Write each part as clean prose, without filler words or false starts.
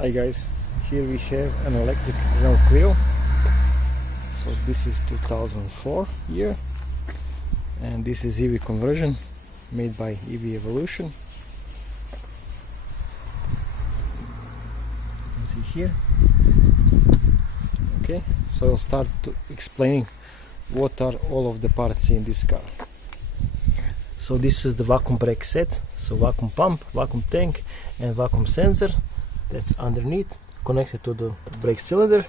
Hi guys, here we have an electric Renault Clio. So this is 2004 year, and this is EV conversion made by EV Evolution. You can see here. Okay, so I'll start to explaining what are all of the parts in this car. So this is the vacuum brake set, so vacuum pump, vacuum tank and vacuum sensor that's underneath, connected to the brake cylinder.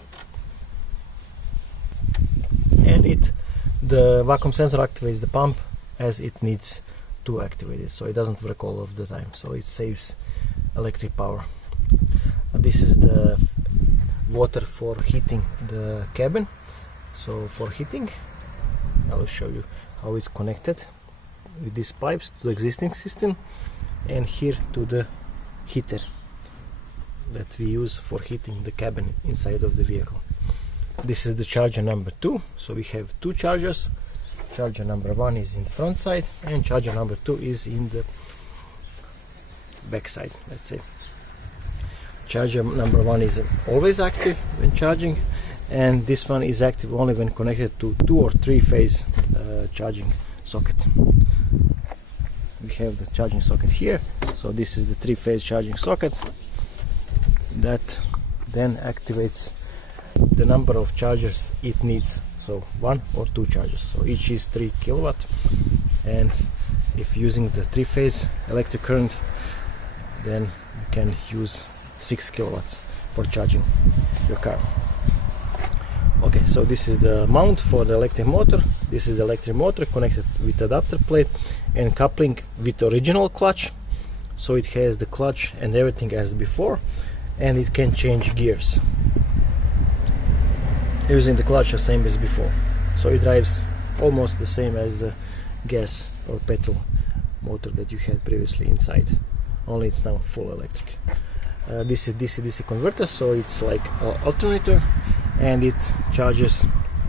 And the vacuum sensor activates the pump as it needs to activate it, so it doesn't work all of the time, so it saves electric power. This is the water for heating the cabin. So for heating, I will show you how it's connected with these pipes to the existing system, and here to the heater that we use for heating the cabin inside of the vehicle. This is the charger number 2, so we have two chargers. Charger number 1 is in the front side and charger number 2 is in the back side, let's say. Charger number 1 is always active when charging, and this one is active only when connected to 2 or 3 phase charging socket. We have the charging socket here, so this is the 3-phase charging socket that then activates the number of chargers it needs, so 1 or 2 chargers, so each is 3 kilowatt, and if using the 3-phase electric current, then you can use 6 kilowatts for charging your car. Okay, so this is the mount for the electric motor. This is the electric motor connected with adapter plate and coupling with original clutch, so it has the clutch and everything as before, and it can change gears using the clutch the same as before, so it drives almost the same as the gas or petrol motor that you had previously inside, only it's now full electric. This is DC-DC converter, so it's like an alternator, and it charges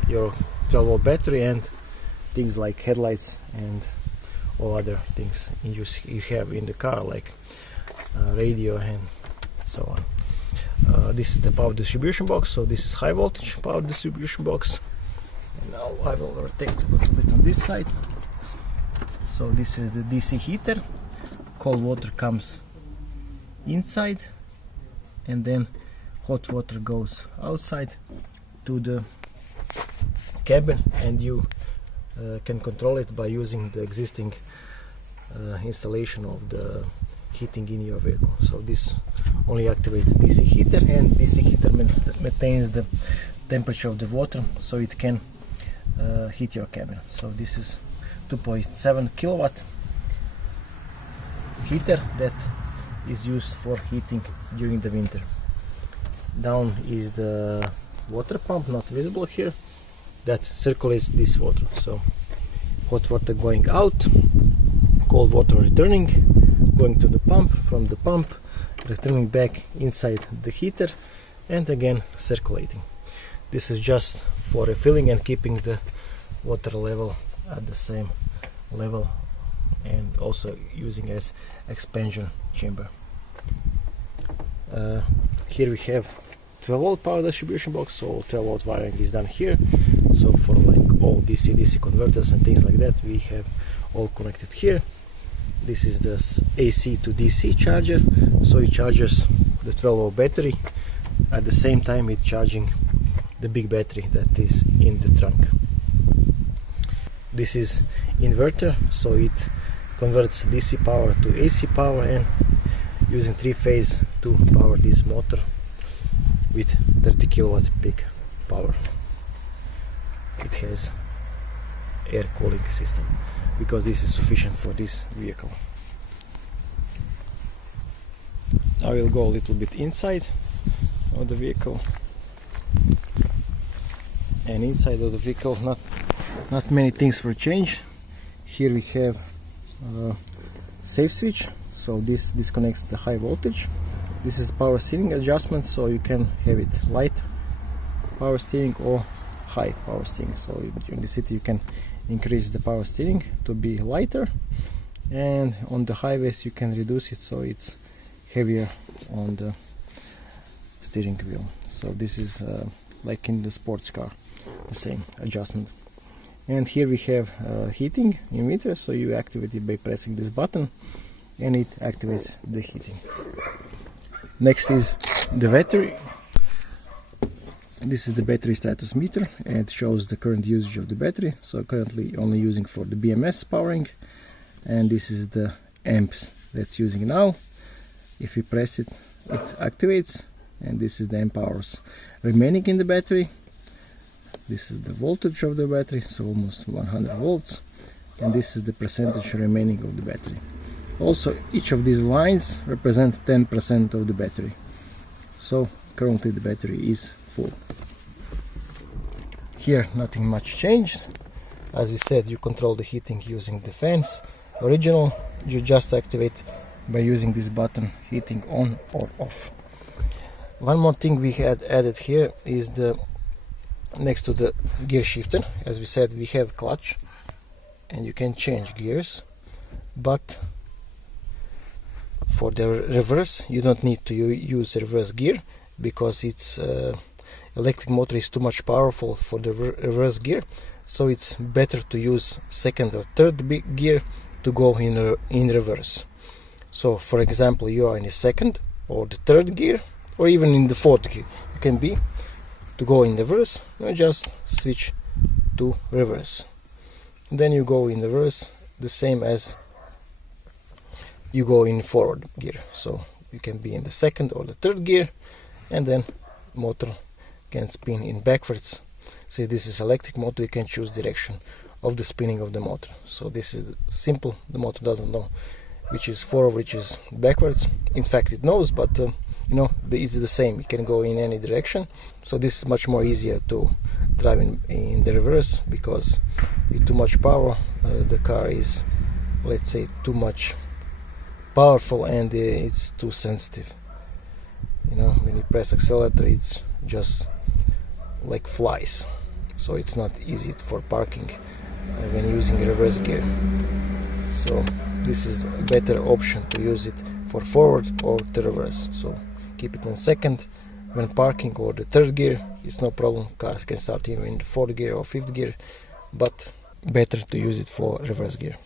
your 12-volt battery and things like headlights and all other things you have in the car, like radio and so on. This is the power distribution box, so this is high voltage power distribution box. And now I will rotate a little bit on this side. So this is the DC heater. Cold water comes inside, and then hot water goes outside to the cabin, and you can control it by using the existing installation of the heating in your vehicle. So this only activates the DC heater, and DC heater maintains the temperature of the water so it can heat your cabin. So this is 2.7 kilowatt heater that is used for heating during the winter. Down is the water pump, not visible here, that circulates this water. So hot water going out, cold water returning, going to the pump, from the pump returning back inside the heater, and again circulating. This is just for refilling and keeping the water level at the same level, and also using as expansion chamber. Here we have 12-volt power distribution box, so 12-volt wiring is done here. So for like all DC-DC converters and things like that, we have all connected here. This is the AC to DC charger, so it charges the 12-volt battery at the same time it's charging the big battery that is in the trunk. This is inverter, so it converts DC power to AC power, and using 3-phase to power this motor with 30 kilowatt peak power. It has air cooling system because this is sufficient for this vehicle. I will go a little bit inside of the vehicle, and inside of the vehicle not many things were changed. Here we have a safe switch, so this disconnects the high voltage. This is power steering adjustment, so you can have it light power steering or high power steering. So during the city you can increase the power steering to be lighter, and on the highways you can reduce it so it's heavier on the steering wheel. So this is like in the sports car, the same adjustment. And here we have heating emitter, so you activate it by pressing this button and it activates the heating. Next is the battery. This is the battery status meter and it shows the current usage of the battery. So currently only using for the BMS powering, and this is the amps that's using now. If we press it, it activates, and this is the amp hours remaining in the battery. This is the voltage of the battery, so almost 100 volts, and this is the percentage remaining of the battery. Also, each of these lines represent 10% of the battery. So currently the battery is full. Here nothing much changed. As we said, you control the heating using the fans. Original, you just activate by using this button, heating on or off. One more thing we had added here is the next to the gear shifter. As we said, we have clutch and you can change gears, but for the reverse you don't need to use reverse gear, because it's electric motor is too much powerful for the reverse gear, so it's better to use second or third gear to go in reverse. So for example, you are in the second or the third gear, or even in the fourth gear, you can be to go in reverse, you just switch to reverse. Then you go in reverse the same as you go in forward gear. So you can be in the second or the third gear, and then motor can spin in backwards. See, this is electric motor, you can choose direction of the spinning of the motor. So this is simple, the motor doesn't know which is forward, which is backwards. In fact it knows, but you know, it's the same, you can go in any direction. So this is much more easier to drive in the reverse, because with too much power the car is, let's say, too much powerful, and it's too sensitive. You know, when you press accelerator, it's just like flies, so it's not easy for parking when using reverse gear. So this is a better option to use it for forward or the reverse. So keep it in second when parking, or the third gear, it's no problem. Cars can start even in the fourth gear or fifth gear, but better to use it for reverse gear.